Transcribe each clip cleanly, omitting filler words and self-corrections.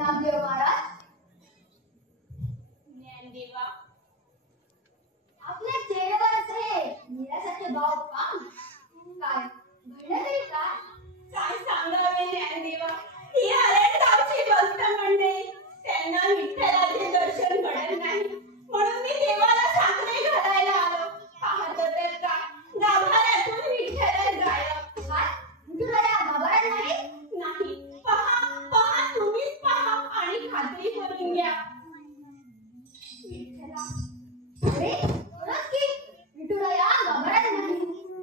नामदेव महाराज, ज्ञानदेवा, आपल्या चेहऱ्यावर असे निराशाचे भाव का? काय घडलं तरी काय? काय सांगावे ज्ञानदेवा, ही आरंगावची भक्त मंडळी, त्यांना विठ्ठलाचे दर्शन घडत नाही, म्हणून मी देवाला साखरे घालायला आलो. पाहतो तर काय, गाभाऱ्यातून विठ्ठल गायब. काय तुला या गाभाऱ्यात नाही? नाही, पहा पहा, तुम्हीच पहा आणि खात्री करून घ्या. विठ्ठला, अरे खरंच की विठुराया गाभाऱ्यात नाही.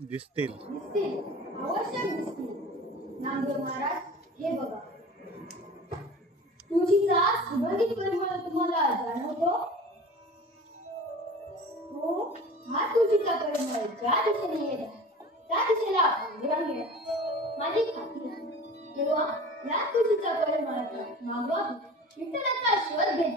दिसतील. अवश्य दिसतील. नामदेव महाराज, हे बघा. तुळशीचा सुगंधित परिमळ तुम्हाला जाणवतो? हो, हा तुळशीचा परिमळ ज्या दिशेने येत आहे त्या दिशेला पांढरा मिळत. माझी खात्री आहे तेव्हा या तुळशीचा परिमळ मागवा विठ्ठलाचा शोध घेत